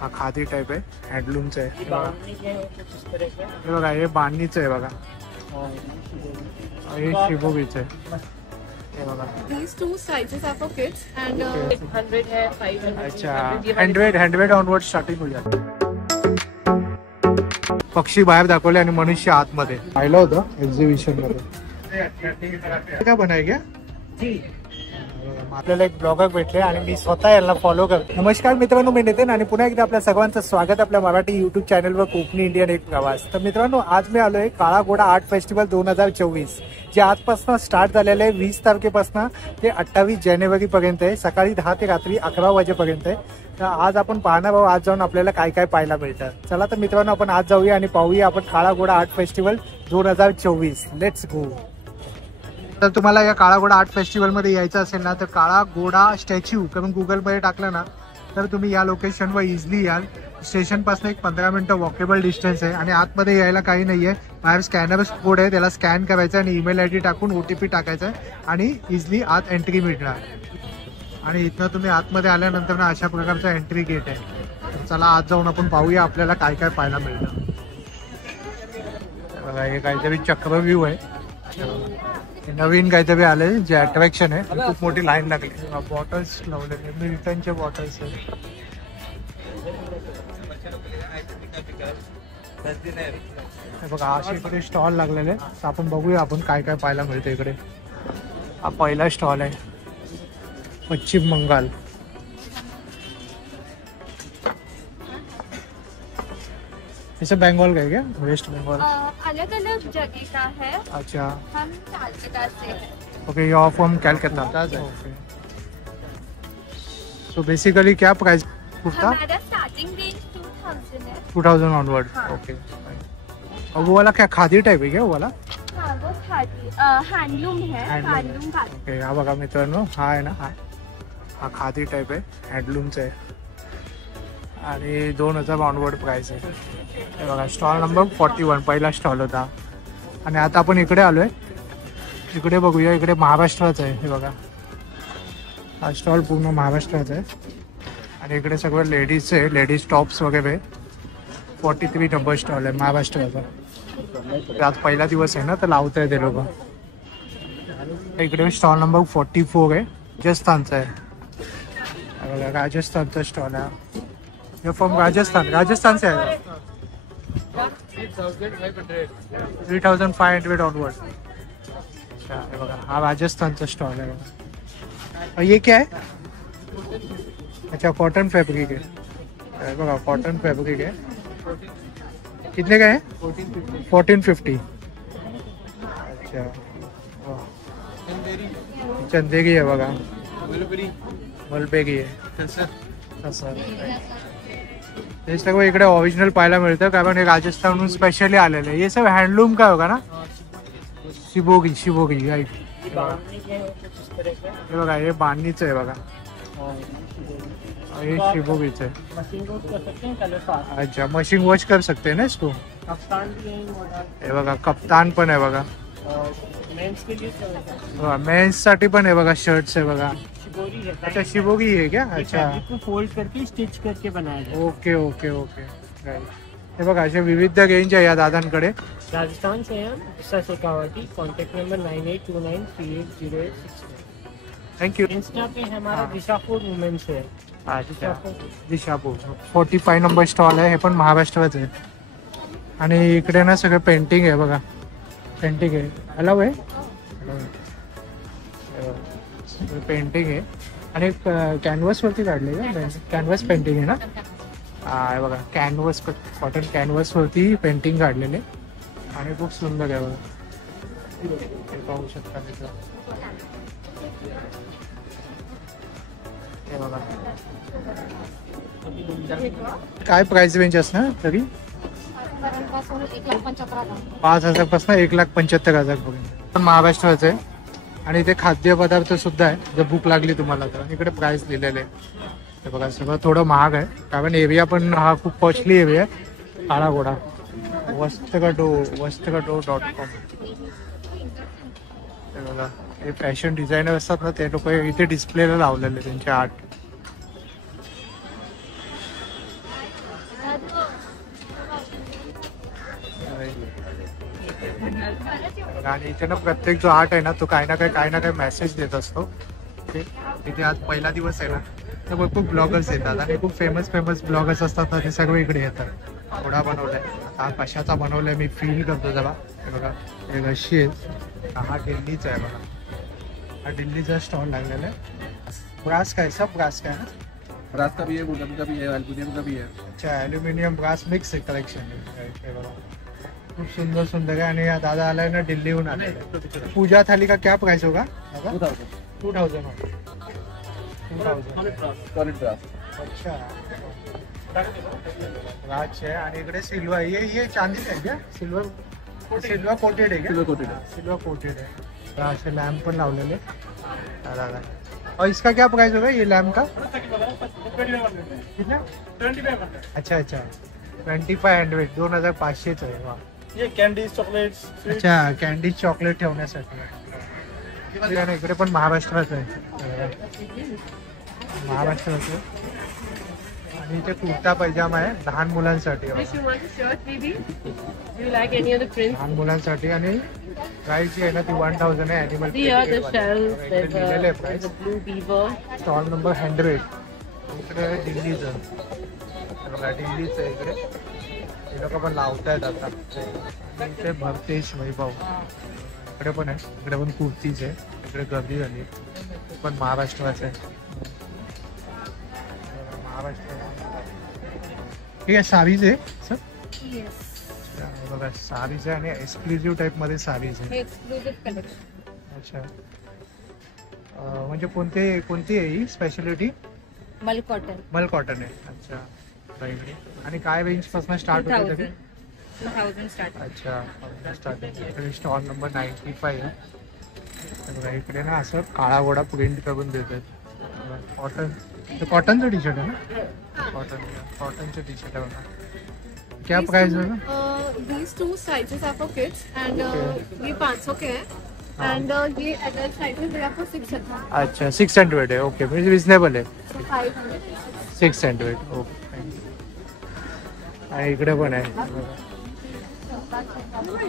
हा खादी टाइप आहे, हँडलूमचं आहे. हे बघा हे बांधणीचं आहे बघा, हे शिबोगीचं आहे. हे बघा These two sizes are for kids and 100 है 500. अच्छा 100 ऑनवर्ड स्टार्टिंग होईल. पक्षी बाहेर दाखवले आणि मनुष्य आतमध्ये पाहिलं होतं एक्झिबिशन मध्ये. काय बनाय घ्या आपल्याला एक ब्लॉगर भेटले आणि मी स्वतः यांना फॉलो करतो. नमस्कार मित्रांनो, मी नितीन आणि पुन्हा एकदा आपल्या सर्वांचं स्वागत आपल्या मराठी युट्यूब चॅनलवर कोकणी इंडियन एक प्रवास. तर मित्रांनो, आज मी आलोय काळा घोडा आर्ट फेस्टिवल 2024 जे आजपासून स्टार्ट झालेलं आहे. 20 तारखेपासून ते 28 जानेवारी पर्यंत आहे. सकाळी 10 ते रात्री 11 वाजेपर्यंत आहे. तर आज आपण पाहणार आहोत आज जाऊन आपल्याला काय काय पाहायला मिळतं. चला तर मित्रांनो, आपण आज जाऊया आणि पाहूया आपण काळा घोडा आर्ट फेस्टिवल 2024. Let's go. तर तुम्हाला या काळा घोडा आर्ट फेस्टिवल मध्ये यायचं असेल ना, तर काळा घोडा स्टॅच्यू करून गुगलमध्ये टाकलं ना, तर तुम्ही या लोकेशनवर इझिली याल. स्टेशन पासून एक 15 मिनिटं वॉकेबल डिस्टन्स आहे आणि आतमध्ये यायला काही नाहीये. बाहेर स्कॅनर कोड आहे, त्याला स्कॅन करायचं आणि ईमेल ID टाकून OTP टाकायचा आहे आणि इझिली आत एंट्री मिळणार. आणि इथनं तुम्ही आतमध्ये आल्यानंतर ना अशा प्रकारचा एंट्री गेट आहे. तर चला आज जाऊन आपण पाहूया आपल्याला काय काय पाहायला मिळतं. बघा हे काहीतरी चक्रव्यूह आहे, नवीन काहीतरी आले जे अट्रॅक्शन आहे. खूप मोठी लाईन लागली, बॉटल्स लावलेले मिल्टनचे बॉटल्स आहे. बघा असे इकडे स्टॉल लागलेले, तर आपण बघूया आपण काय काय पाहायला मिळतं इकडे. हा पहिला स्टॉल आहे, पश्चिम बंगाल. इसे बंगाल का है क्या? वेस्ट बंगाल अलग अलग जगह का है. अच्छा, हम कलकत्ता से हैं. Okay, you are from Calcutta. Okay, so basically क्या प्राइस कुर्ता? हमारा स्टार्टिंग रेंज 2000 है. 2000 ऑनवर्ड. ओके, और वो वाला क्या खादी टाइप है क्या वो वाला? हाँ वो खादी हैंडलूम है. हैंडलूम खादी. ओके, हा बघा मित्रांनो, हा आहे ना, हा खादी टाइप आहे, हँडलूमचा आहे आणि 2000 ऑनवर्ड प्राइस आहे. हे बघा स्टॉल नंबर 41 पहिला स्टॉल होता. आणि आता आपण इकडे आलोय, इकडे बघूया. इकडे महाराष्ट्राचं आहे. हे बघा हा स्टॉल पूर्ण महाराष्ट्राचा आहे आणि इकडे सगळं लेडीजचं आहे, लेडीज टॉप्स वगैरे. 43 नंबर स्टॉल आहे महाराष्ट्राचा. आज पहिला दिवस आहे ना, तर लावताय ते लोक. इकडे स्टॉल नंबर 44 आहे, राजस्थानचा आहे. बघा राजस्थानचा स्टॉल आहे. ये फ्रॉम राजस्थान, राजस्थान से आएगा. 3500 ऑनवर्ड. अच्छा, ये बघा हा राजस्थानचा स्टॉल आहे. और ये क्या है? अच्छा, कॉटन फैब्रिक है. बघा कॉटन फैब्रिक है. कितने का है? 1450. अच्छा, चंदेरी है बघा, मलबेरी आहे. असं हे सगळं इकडे ओरिजिनल पाहायला मिळतं, कारण हे राजस्थानहून स्पेशली आलेलं आहे. हे सगळं हँडलूम काय होगा ना, शिबोगी शिबोगी राईट. हे बघा हे बांधणीचं आहे बघा, हे शिबोगीचं आहे. अच्छा, मशीन वॉश कर सकते ना इसको. हे बघा कप्तान पण आहे बघा, मेन्स साठी पण आहे बघा, शर्ट्स आहे बघा. अच्छा शिबोगी है क्या? अच्छा, फोल्ड करके स्टिच करके बनाया. Okay okay okay right. हे बघा असे विविध रेंज आहे या दादांकडे. राजस्थान से हम Visha Shekhawati. Contact number 9829380869. Thank you. Insta पे हमारा दिशापुर वुमेन्स है. अच्छा, दिशापूर 45 नंबर स्टॉल आहे. हे पण महाराष्ट्राचं आहे. आणि इकडे ना सगळं पेंटिंग आहे बघा, पेंटिंग आहे. अलाव आहे, पेंटिंग आहे. आणि कॅनव्हास वरती काढले का? कॅनव्हास पेंटिंग आहे ना. हा बघा कॅनव्हास, कॉटन कॅनव्हास वरती पेंटिंग काढलेले आणि खूप सुंदर आहे बघा. हे पाहू शकता तिथं. हे बघा काय प्राइस रेंज असणार तरी? 5000 पासून 1,75,000 पर्यंत. पण महाराष्ट्राचं आहे आणि इथे खाद्यपदार्थ सुद्धा आहे, जर भूक लागली तुम्हाला तर. इकडे प्राइस लिहिलेले आहे. हे बघा सगळं थोडं महाग आहे, कारण एरिया पण हा खूप कॉस्टली एरिया आहे. काळा घोडा वस्त्रगडो.com. हे बघा हे फॅशन डिझायनर असतात ना, ते लोक इथे डिस्प्लेला लावलेले त्यांचे आर्ट. आणि इथे ना प्रत्येक जो आर्ट आहे ना तो काही ना काही मेसेज देत असतो. इथे आज पहिला दिवस आहे ना, तर भरपूर ब्लॉगर्स येतात आणि खूप फेमस ब्लॉगर्स असतात ना, ते सगळे इकडे येतात. घोडा बनवलाय, आता हा कशाचा बनवलाय मी फील करतो जरा. हे बघा, हे रशी आहे, हा दिल्लीचा आहे बघा, हा दिल्लीचा स्टॉल लागलेला आहे. ब्रास काय सब ब्रास काय ना, ब्रास का भी है, वुडन का भी है, एल्युमिनियम का भी है. अच्छा एल्युमिनियम ब्रास मिक्स आहे कलेक्शन. हे बघा खूप सुंदर आहे. आणि दादा आलाय ना दिल्लीहून आले. पूजा थाली का क्या प्राइस होगा? 2000 अच्छा राज है. आणि इकडे सिल्वर, ये चांदी है क्या? सिल्वर कोटेड है क्या? सिल्वर कोटेड है. असे लॅम्प पण लावलेले. और इसका क्या प्राइस होगा ये लैम्प का? कितना? 2500. अच्छा 2500, 2500 आहे. वा, ये कैंडीज चॉकलेट्स. अच्छा कॅन्डी चॉकलेट ठेवण्यासाठी. इकडे पण महाराष्ट्राचं आहे, महाराष्ट्राचं. आणि इथे कुर्ता पैजामा आहे लहान मुलांसाठी. लहान मुलांसाठी. आणि प्राइस जी आहे ना ती 1000 आहे. ॲनिमल दिलेले प्राइस. Stall number 100. इकडे दिल्लीचं बघा, दिल्लीचं इकडे हे लोक पण लावतायत आता. इथे भरतेश वैभव इकडे पण आहे. इकडे पण कुर्तीच आहे. इकडे गर्दी झाली. पण महाराष्ट्राचं आहे. महाराष्ट्र ठीक आहे. साडीज आहे सर बघा, साडीज आहे आणि एक्सक्लुझिव्ह टाईप मध्ये साडीज आहे. अच्छा म्हणजे कोणती आहे ही स्पेशालिटी? मल कॉटन आहे. अच्छा इकडे. आणि काय रेंज पासून स्टार्ट होते? 2000 स्टार्ट. अच्छा स्टार्टिंग. इकडे स्टॉल नंबर 95 आहे. बघा इकडे ना असं काळा घोडा प्रिंट करून देतात. कॉटनचं टी शर्ट आहे ना, कॉटनचं टी शर्ट आहे बघा. क्या प्राइस होगा? These two sizes are for kids and ये 500 के हैं and ये adult sizes they are for 600. अच्छा 600 आहे. ओके म्हणजे रिजनेबल आहे. So 500. 600 ओके. आणि इकडे पण आहे,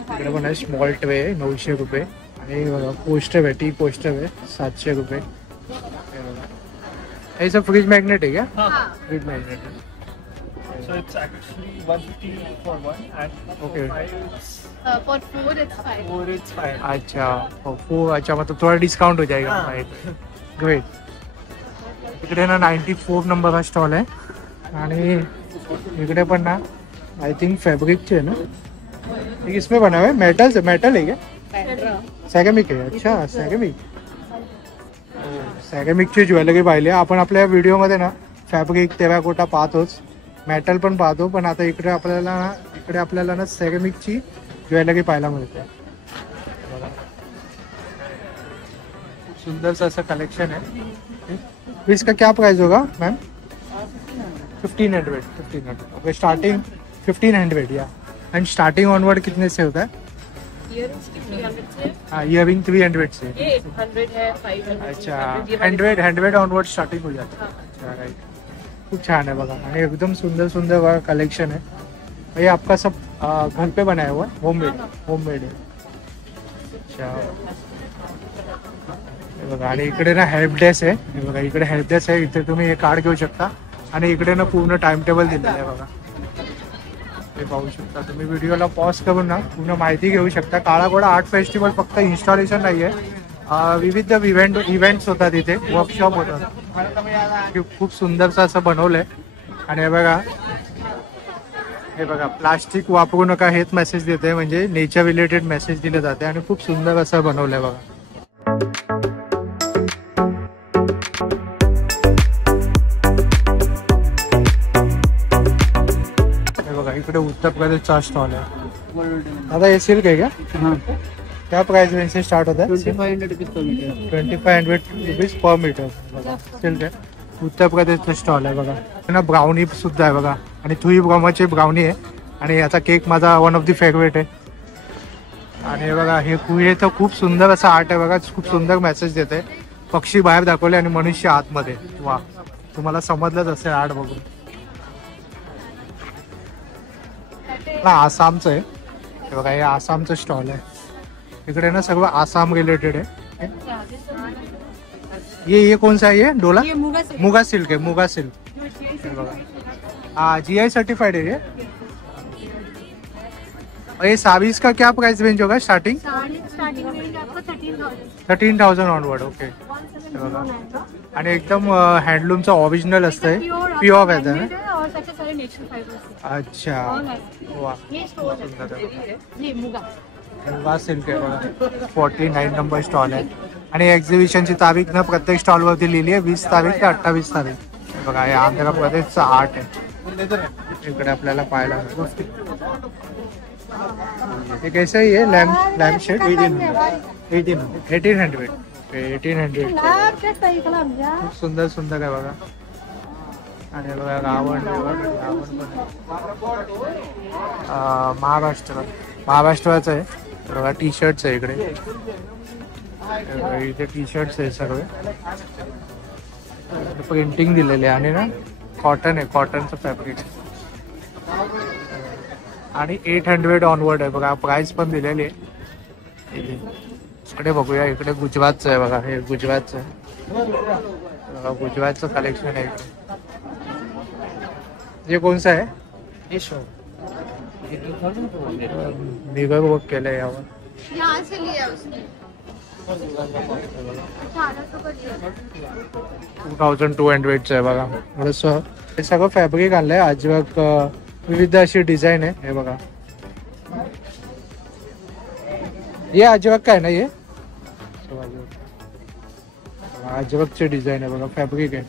इकडे पण आहे स्मॉल ट्रे 900 रुपये. आणि बघा पोस्टर आहे, टी पोस्टर आहे 700 रुपये. हे सब फ्रीज मॅग्नेट आहे क्या? फ्रीज मॅग्नेट आहे. So it's actually 150 for one and Okay. For 4 it's 5. 4 it's 5. अच्छा अच्छा मतलब थोड़ा डिस्काउंट हो जाएगा. ग्रेट. इकडे ना 94 नंबर हा स्टॉल आहे. आणि इकडे पण ना आय थिंक फॅब्रिकचे आहे ना, इसमें बना हुआ है. मेटल है क्या? सॅगॅमिक आहे. अच्छा सॅगॅमिकची ज्वेलरी पाहिली आपण आपल्या व्हिडिओमध्ये ना. फॅब्रिक टेराकोटा पाहतोच, मेटल पण पाहतो, पण आता इकडे आपल्याला ना सॅगॅमिकची ज्वेलरी पाहायला मिळते. सुंदर सा असं कलेक्शन है. इसका क्या प्राइस होगा मैम? 1500. ओके स्टार्टिंग 1500 या. एंड स्टार्टिंग ऑनवर्ड कितने से होता है? हाँ इयरिंग 300 से. 800 है 500. अच्छा 100 ऑनवर्ड स्टार्टिंग हो जाता है. अच्छा राइट. खूप छान आहे बघा. आणि एकदम सुंदर कलेक्शन है. ये आपका सब घर पे बनाया हुआ है, होममेड है. अच्छा बघा. आणि इकडे ना हेल्प डेस्क आहे. हे बघा इकडे हेल्प डेस्क आहे. इथे तुम्ही हे कार्ड घेऊ शकता. आणि इकडे ना पूर्ण टाइम टेबल दिलेलं आहे बघा. हे पाहू शकता तुम्ही. व्हिडिओला पॉज करून ना पूर्ण माहिती घेऊ शकता. काळा घोडा आर्ट फेस्टिवल फक्त इन्स्टॉलेशन नाही आहे, विविध इव्हेंट्स होतात इथे, वर्कशॉप होतात. खूप सुंदरसं असं बनवलंय. आणि हे बघा प्लास्टिक वापरू नका हेच मेसेज देते, म्हणजे नेचर रिलेटेड मेसेज दिले जाते. आणि खूप सुंदर असं बनवलंय बघा. हे बघा इकडे उत्तर प्रदेशचा स्टॉल आहे. दादा हे सिल्क आहे का? क्या प्राइस रेंज से स्टार्ट होता है? 2500 rupees per metre. 2500 rupees per metre. Silk आहे. उत्तर प्रदेशचा स्टॉल आहे बघा. ना ब्राउनी सुद्धा आहे बघा. आणि थुई ब्रह्माची ब्राउनी आहे. आणि याचा केक माझा वन ऑफ द फेवरेट आहे. आणि हे बघा हे कुहे तर खूप सुंदर असा आर्ट आहे बघा. खूप सुंदर मेसेज देते. पक्षी बाहेर दाखवले आणि मनुष्य आतमध्ये. वा तुम्हाला समजलंच असेल आर्ट बघून. ना आसामचं आहे हे बघा. हे आसामचं स्टॉल आहे. इकडे ना सर्व आसाम रिलेटेड आहे. ये कौन सा है ये डोला? ये मुगा से मुगा सिल्क है, मुगा सिल्क. हाँ GI सर्टिफाइड है ये. और ये साबीज का क्या प्राइस रेंज होगा स्टार्टिंग? स्टार्टिंग रेंज आपको 13,000 ऑनवर्ड. ओके. आणि एकदम हँडलूमचं ओरिजिनल असतंय, प्युअर वेदर आहे. और सबसे सारे नेचुरल फाइबर्स अच्छा वा. ये स्टोर है ये मुगा मुगा सिल्क आहे बघा. 49 नंबर स्टॉल आहे. आणि एक्झिबिशनची तारीख ना प्रत्येक स्टॉलवरती लिहिली आहे 20 तारीख ते 28 तारीख. हे बघा हे आंध्र प्रदेशचं आर्ट आहे इकडे आपल्याला पाहायला मिळतं. हे कैसे आहे हे लॅम्प शेड? 1800. 1800. खूप सुंदर सुंदर आहे बघा. आणि बघा रावण महाराष्ट्राचं आहे बघा. टी शर्ट्स आहे इकडे. इथे टी शर्ट्स आहे सगळे. प्रिंटिंग दिलेले आहे आणि ना कॉटन आहे, कॉटनचं फॅब्रिक आणि 800 ऑनवर्ड आहे बघा. प्राइस पण दिलेली आहे. इकडे बघूया, इकडे गुजरातचं आहे बघा. हे गुजरातचं आहे बघा. गुजरातचं कलेक्शन आहे इकडे. ये कौन सा है? निगर वर्क केलंय यावर. यहाँ से लिया उसने 2200 आहे बघा. थोडंसं हे सगळं फॅब्रिक आणलंय. अजरक विविध अशी डिझाईन आहे. हे बघा ये अजरक का है ना ये? अजरकची डिझाईन आहे बघा. फॅब्रिक आहे.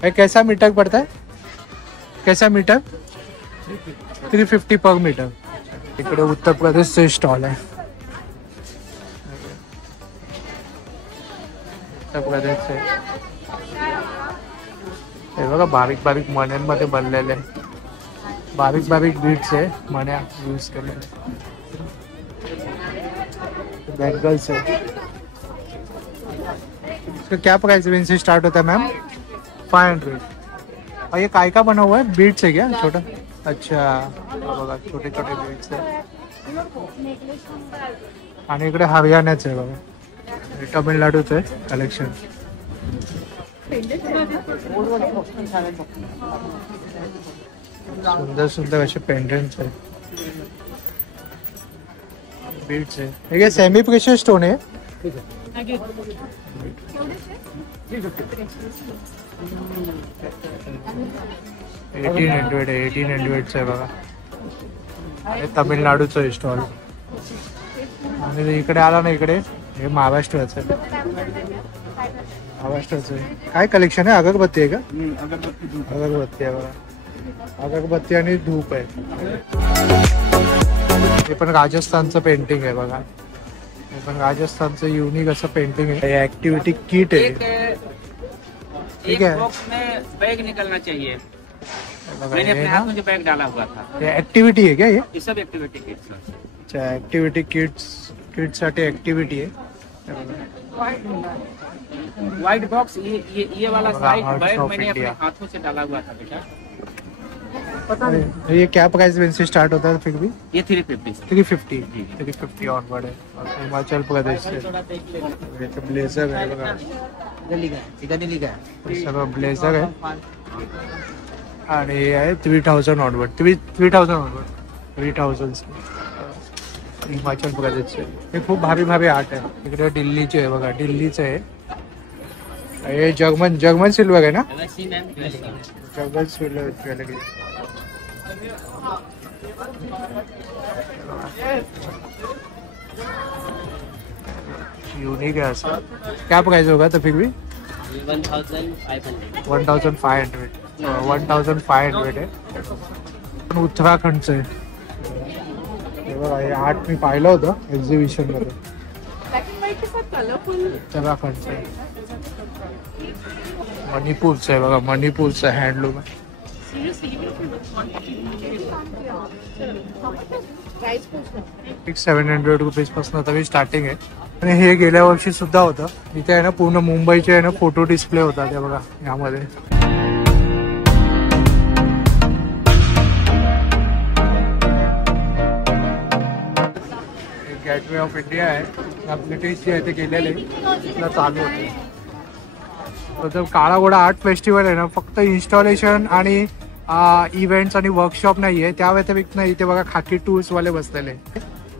भाई कैसा मीटर पड़ता है? कैसा मीटर? 350 पर मीटर. इकडे उत्तर प्रदेशचे स्टॉल आहे. उत्तर प्रदेशचे हे बघा. बारीक बारीक मण्यांमध्ये बनलेले बारीक बारीक बीट्स आहे. मण्या यूज केलेले. बैंगल्स है. इसका क्या प्राइस रेंज से स्टार्ट होता है मैम? 500. और ये काय का बना हुआ है? बीट्स है क्या छोटा? अच्छा बघा छोटे छोटे बीट्स आहे. आणि इकडे हरियाणाच आहे बघा. तमिळनाडूचं आहे कलेक्शन. सुंदर सुंदर असे पेंडेंट्स आहे. बीट्स आहे. हे सेमी प्रेशियस स्टोन आहे. 1800 आहे. 1800 आहे बघा. हे तमिळनाडूचं आहे स्टॉल. आणि इकडे आला ना इकडे हे महाराष्ट्राचं आहे. महाराष्ट्राचं आहे. काय कलेक्शन आहे? अगरबत्ती आहे का? अगरबत्ती आहे बघा. अगरबत्ती आणि धूप आहे. हे पण राजस्थानचं पेंटिंग आहे बघा. हे पण राजस्थानचं युनिक असं पेंटिंग आहे. ऍक्टिव्हिटी किट आहे. ठीक है. बॉक्स में बैग निकलना चाहिए. मैंने अपने हाथ में जो बैग डाला हुआ था. ये एक्टिविटी है क्या? ये सब एक्टिविटी किट्स. अच्छा एक्टिविटी किड्स साठी एक्टिविटी आहे. व्हाइट बॉक्स ये वाला साइड बैग मैंने अपने हाथों से डाला हुआ था बेटा. ये क्या प्राइस रेंज से स्टार्ट होता है फिर भी? ये 350. 350 ऑनवर्ड है. हिमाचल प्रदेश से. ब्लेजर है बघा. सगळं ब्लेझर आहे. आणि हे आहे 3000 ऑनवर्ड. 3000 ऑनवर्ड. 3000 हिमाचल प्रदेशचे. हे खूप भारी भारी आर्ट आहे. इकडे दिल्लीचे आहे बघा. दिल्लीचं आहे. हे जर्मन सिल्वर आहे ना? German silver jewellery. यूनिक है ऐसा. क्या प्राइस होगा तो फिर भी? 1500. 1500 है. उत्तराखंडचं आहे. हे आर्ट मी पाहिलं होतं एक्झिबिशन मध्ये. उत्तराखंडचं आहे. मणिपूरचं आहे बघा. मणिपूरचं हँडलूम आहे. 700 रुपीज पासून तरी स्टार्टिंग आहे. आणि हे गेल्या वर्षी सुद्धा होतं. इथे आहे ना पूर्ण मुंबईचे आहे ना फोटो डिस्प्ले होता ते बघा यामध्ये. गेटवे ऑफ इंडिया आहे, ब्रिटिश जे आहे ते गेलेले तिथलं चालू होते. तर काळा घोडा आर्ट फेस्टिवल आहे ना, फक्त इन्स्टॉलेशन आणि इव्हेंट्स आणि वर्कशॉप नाही आहे, त्या व्यतिरिक्त नाही इथे बघा खाकी टूल्सवाले बसलेले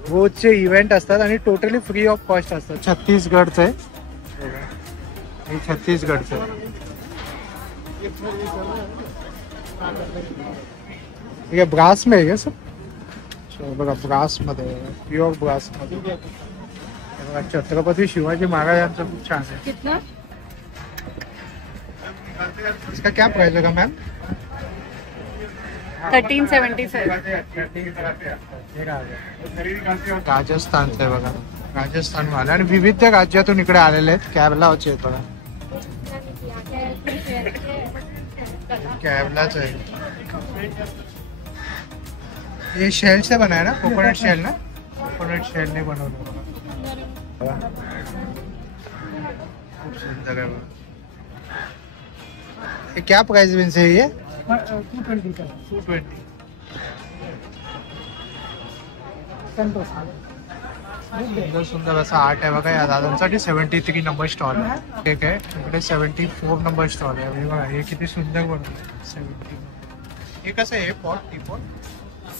रोजचे इव्हेंट असतात आणि टोटली फ्री ऑफ कॉस्ट असतात. छत्तीसगडचं आहे हे, छत्तीसगडचं ठीक आहे. ब्रास में आहे का सर? बघा ब्रास मध्ये, प्युअर ब्रास मध्ये बघा छत्रपती शिवाजी महाराजांचं खूप छान आहे. कितना? इसका क्या प्राइस होगा मैम? 1375. राजस्थानचं आहे बघा, राजस्थान वाले आणि विविध राज्यातून इकडे आलेले आहेत. कॅबलाचे आहेत बघा, कॅबलाच आहे. हे शेल से बना है ना, कोकोनट शेल ना, कोकोनट शेल ने बनवलं बघा. खूप सुंदर आहे बघा. ये क्या प्राइस रेंज है ये? 220 का. 220. सुंदर सुंदर असा आर्ट आहे बघा. या दादांसाठी 73 नंबर स्टॉल आहे. ठीक आहे, इकडे 74 नंबर स्टॉल आहे. हे बघा, हे किती सुंदर बनवलं. 70. हे कसं आहे pot, T pot?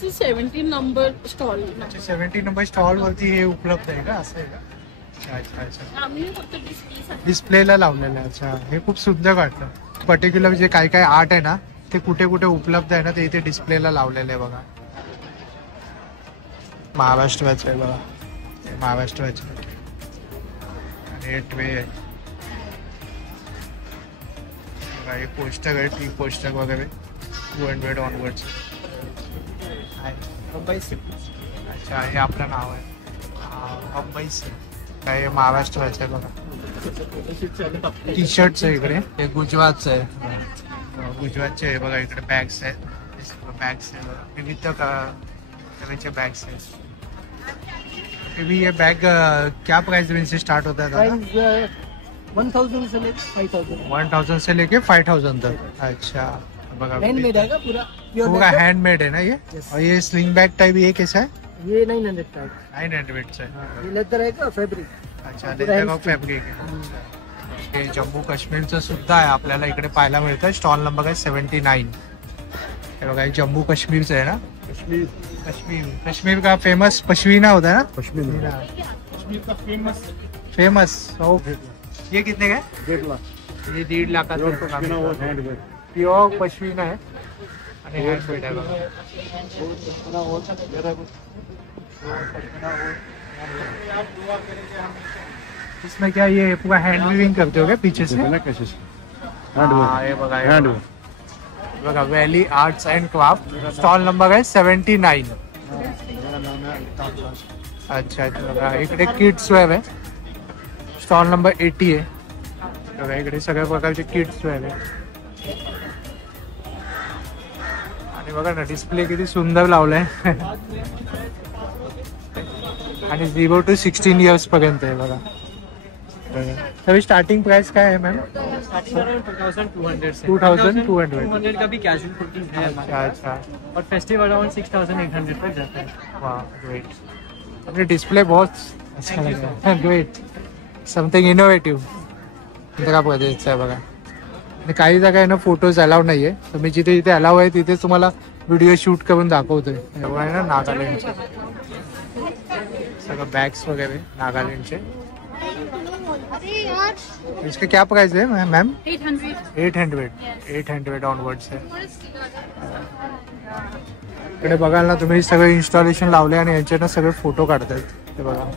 17 number stall. 70 number stall वरती हे उपलब्ध आहे का? असं आहे का? अच्छा अच्छा. आम्ही फक्त डिस्प्ले डिस्प्लेला लावलेलं आहे. अच्छा, हे खूप सुंदर वाटतं. पर्टिक्युलर जे काय काय आर्ट आहे ना ते कुठे कुठे उपलब्ध आहे ना ते इथे डिस्प्लेला लावलेलं आहे बघा. महाराष्ट्राचं आहे बघा, महाराष्ट्राचं आणि हे ट्वे आहे बघा. हे पोस्टर आहे, टी पोस्टर वगैरे 200 ऑनवर्ड्स. मुंबई से. अच्छा, हे आपलं नाव आहे मुंबई से. काय महाराष्ट्राचं आहे बघा. टी शर्टचं आहे इकडे. हे गुजरातचं आहे, गुजरातचे आहे बघा. इकडे बॅग्स आहेत, बॅग्स आहे बघा, विविध प्रकारचे बॅग्स आहेत. ये बैग क्या प्राइस रेंज से स्टार्ट होता है? 1000 से लेकर 5000. 1000 से लेके 5000 तक. अच्छा बघा, हैंडमेड है पूरा. पूरा हैंडमेड है ना ये. Yes. और ये स्लिंग बैग टाइप ये कैसा है? ये 900 का है. 900 से. ये लेदर है का फैब्रिक. अच्छा, लेदर ऑफ फॅब्रिक आहे. हे जम्मू काश्मीरचं सुद्धा आहे आपल्याला इकडे पाहायला मिळतं. स्टॉल नंबर आहे 79. हे बघा, हे जम्मू काश्मीरचं आहे ना. कश्मीर, कश्मीर का फेमस पश्मीना होता है ना. कश्मीर का फेमस. ये कितने का है? 1.5 लाख. ये 1.5 लाखाचं प्युअर पश्मीना आहे आणि हँडमेड आहे बघा. इसमें क्या ये पूरा हैंड वीविंग करते हो क्या पीछे से? हाँ, ये बघा, ये बघा valley arts and craft. Stall number आहे 79. अच्छा अच्छा. बघा इकडे किड्स वेअर आहे. स्टॉल नंबर 80 आहे बघा. इकडे सगळ्या प्रकारचे किड्स वेअर आहे आणि बघा ना डिस्प्ले किती सुंदर लावलाय. आणि 0 to 16 इयर्स पर्यंत आहे बघा. तर स्टार्टिंग प्राइस काय आहे मॅम? 2200 से. 2200 का भी कैजुअल कुर्ती है. अच्छा अच्छा. और फेस्टिव अराउंड 6800 तक जाता है. वाह, ग्रेट. अपने डिस्प्ले बहुत अच्छा लगा. Great, something innovative. त्या पद्धतीचं आहे बघा. आणि काही जागा आहे ना फोटोज अलाउड नाही आहे, तर मी जिथे जिथे अलाव आहे तिथे तुम्हाला व्हिडिओ शूट करून दाखवतोय. एवढं आहे ना नागालँडचे सगळं बॅग्स वगैरे नागालँडचे. इसका क्या प्राइस है मैम? 800 ऑनवर्ड्स है. इकडे बघाल ना तुम्ही सगळे इन्स्टॉलेशन लावले आणि यांचे ना सगळे फोटो काढतात. ते बघा.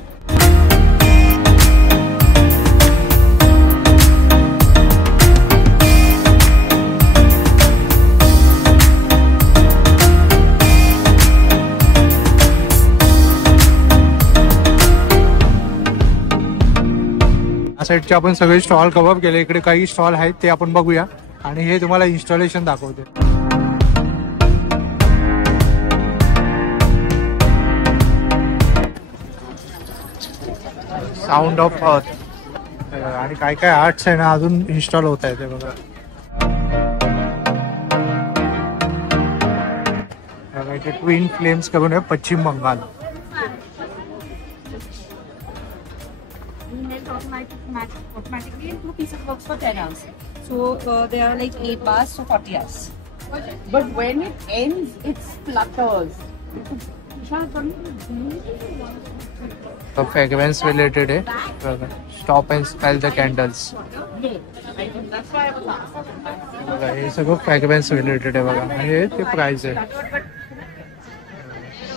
साईडचे आपण सगळे स्टॉल कव्हर केले. इकडे काही स्टॉल आहेत ते आपण बघूया आणि हे तुम्हाला इन्स्टॉलेशन दाखवते. साऊंड ऑफ अर्थ आणि काय काय आर्ट्स आहे ना अजून इन्स्टॉल होत आहे ते बघा. ट्विन फ्लेम्स करून आहे पश्चिम Bengal. automatically and 2 pieces works for 10 hours. So they are like 8 bars, so 40 hours. But when it ends, it flutters. Fragrance related आहे बघा. Stop and smell the candles बघा. हे सगळं फ्रेग्रेन्स रिलेटेड आहे बघा. आणि हे ते प्राइस आहे.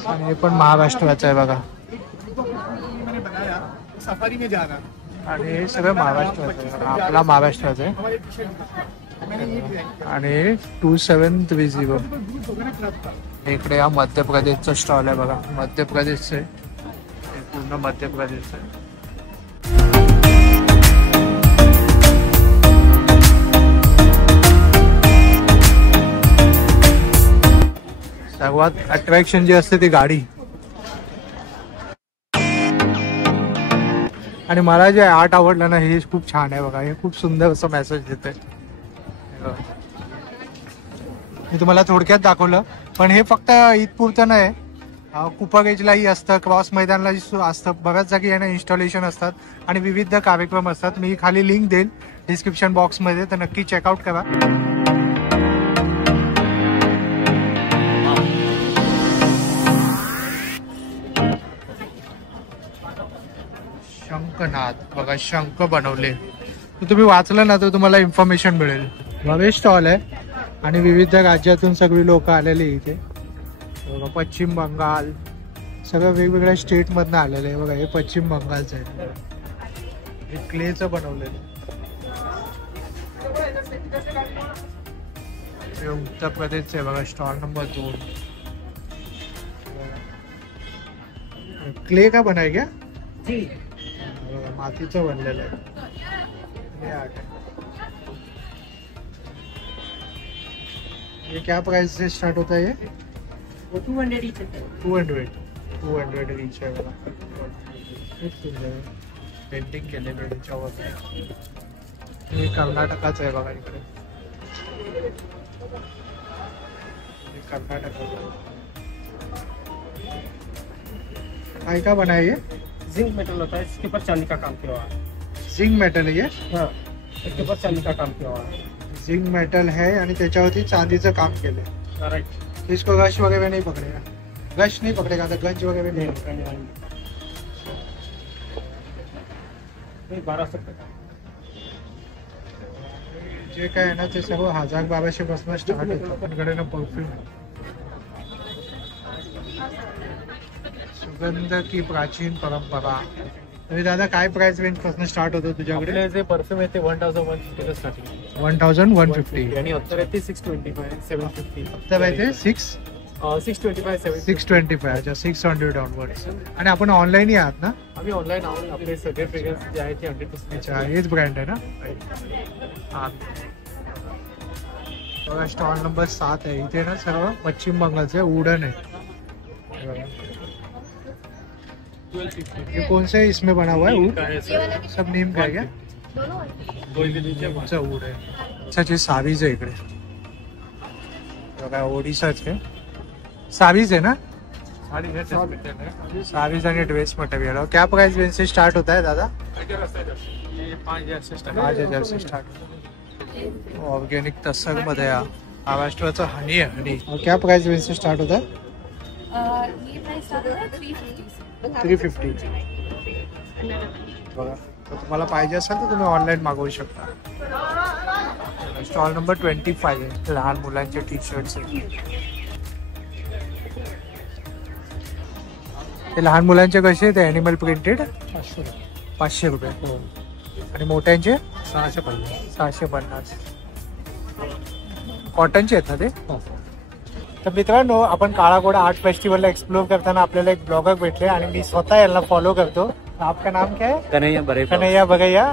आणि हे पण महाराष्ट्राचं आहे बघा. सफारी में जा रहा. आणि हे सगळं महाराष्ट्राचं आहे. आपला महाराष्ट्राचं आहे. आणि 2730 इकडे हा मध्य प्रदेशचा स्टॉल आहे बघा. मध्य प्रदेशचं आहे. पूर्ण मध्य प्रदेशचं आहे. सर्वात अट्रॅक्शन जी असते ती गाडी. आणि मला जे आर्ट आवडलं ना, हे खूप छान आहे बघा. हे खूप सुंदर असं मेसेज देते. मी तुम्हाला थोडक्यात दाखवलं, पण हे फक्त इथपुरतं नाही. कुपगेजलाही असतं, क्रॉस मैदानला असतं, बऱ्याच जागी आहे ना इन्स्टॉलेशन असतात आणि विविध कार्यक्रम असतात. मी खाली लिंक देईल डिस्क्रिप्शन बॉक्समध्ये, तर नक्की चेकआउट करा. शंखनाद बघा. शंख बनवले. तुम्ही वाचलं ना तर तुम्हाला इन्फॉर्मेशन मिळेल. भव्य स्टॉल आहे आणि विविध राज्यातून सगळी लोक आलेली इथे बघा. पश्चिम बंगाल, सगळं वेगवेगळ्या स्टेट मधनं आलेलं आहे बघा. हे पश्चिम बंगालचं आहे. हे क्लेचं बनवलेलं. हे उत्तर प्रदेशचं आहे बघा. Stall number 2. क्ले का बनाय क्या? मातीचं बनलेलं आहे. हे आर्ट आहे. ये क्या प्राइस से स्टार्ट होता है? ये 200 each. 200 रीच आहे बघा. खूप सुंदर आहे. पेंटिंग केलेलं आहे त्याच्यावर. हे कर्नाटकाचं आहे बघा. इकडे हे कर्नाटकाचं काय का बनाय? जिंक मेटल होता है, इसके ऊपर चांदी का काम किया हुआ है. झिंक मेटल आहे. हाँ, इसके ऊपर चांदी का काम किया हुआ है. झिंक मेटल है आणि त्याच्यावरती चांदीचं काम केलंय. राइट. इसको गश वगैरह नहीं पकड़ेगा. गश नहीं पकड़ेगा तो गंज वगैरह नहीं. 1200 रुपये. जे काय आहे ना ते सर्व 1200 पासून स्टार्ट होतं. आपल्याकडे ना परफ्यूम, सुगंध की प्राचीन परंपरा. तरी दादा काय प्राइस रेंज पासून स्टार्ट होतो तुझ्याकडे? आपले जे परफ्यूम आहे ते 1150 स्टार्टिंग. 1150. आणि उत्तर आहे ते 625, 750. तर आहे ते 625, 750. 625. अच्छा, 600 डाऊनवर्ड्स. आणि आपण ऑनलाईन आहात ना? आम्ही ऑनलाईन आहोत. आपले सगळे फ्रेग्रन्स जे आहेत ते 100%. अच्छा, हेच ब्रँड आहे ना? हा. बघा, स्टॉल नंबर 7 आहे. इथे ना सर्व पश्चिम बंगालचे वुडन आहे. ये कौन से इसमें बना हुआ है वुड? सब नीम का है क्या? वुड है. अच्छा, सावीज आहे इकडे बघा. ओडिशाचे सावीज है ना? सावीज आणि ड्रेस मटेरियल. क्या प्राइस रेंज से स्टार्ट होता है दादा? 5000 से स्टार्ट. ऑर्गेनिक तसर मध्ये महाराष्ट्राचं हनी आहे. हनी. क्या प्राइस रेंज से स्टार्ट होता है? ये प्राइस स्टार्ट होता है 350. 350. बघा, तुम्हाला पाहिजे असेल तर तुम्ही ऑनलाईन मागवू शकता. स्टॉल नंबर 25 आहे. लहान मुलांचे टी शर्ट्स आहे. ते लहान मुलांचे कसे ते ॲनिमल प्रिंटेड 500 रुपये. आणि मोठ्यांचे 650. कॉटनचे आहेत ना ते? तर मित्रांनो, आपण काळा घोडा आर्ट फेस्टिवलला एक्सप्लोर करताना आपल्याला एक ब्लॉगर भेटले आणि मी स्वतः यांना फॉलो करतो. आपका नाम क्या है? कन्हैया बघैया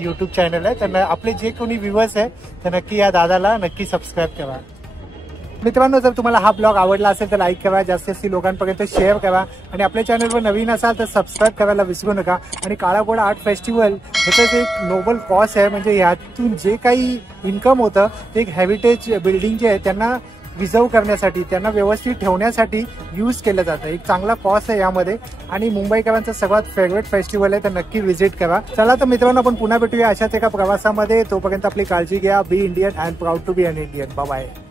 यूट्यूब चॅनल आहे. तर आपले जे कोणी व्ह्यूअर्स आहे तर नक्की या दादाला नक्की सबस्क्राईब करा. मित्रांनो, जर तुम्हाला हा ब्लॉग आवडला असेल तर लाईक करा, जास्तीत लोकांपर्यंत शेअर करा आणि आपल्या चॅनलवर नवीन असाल तर सबस्क्राईब करायला विसरू नका. आणि काळा घोडा आर्ट फेस्टिवल ह्याचं एक नोबल कॉज आहे. म्हणजे ह्यातून जे काही इन्कम होतं ते एक हेरिटेज बिल्डिंग जे आहे त्यांना प्रिझर्व करण्यासाठी, त्यांना व्यवस्थित ठेवण्यासाठी यूज केलं जातं. एक चांगला कॉस्ट आहे यामध्ये आणि मुंबईकरांचा सर्वात फेवरेट फेस्टिवल आहे, तर नक्की व्हिजिट करा. चला तर मित्रांनो, आपण पुन्हा भेटूया अशाच एका प्रवासामध्ये. तोपर्यंत आपली काळजी घ्या. Be Indian and proud to be an Indian. Bye bye.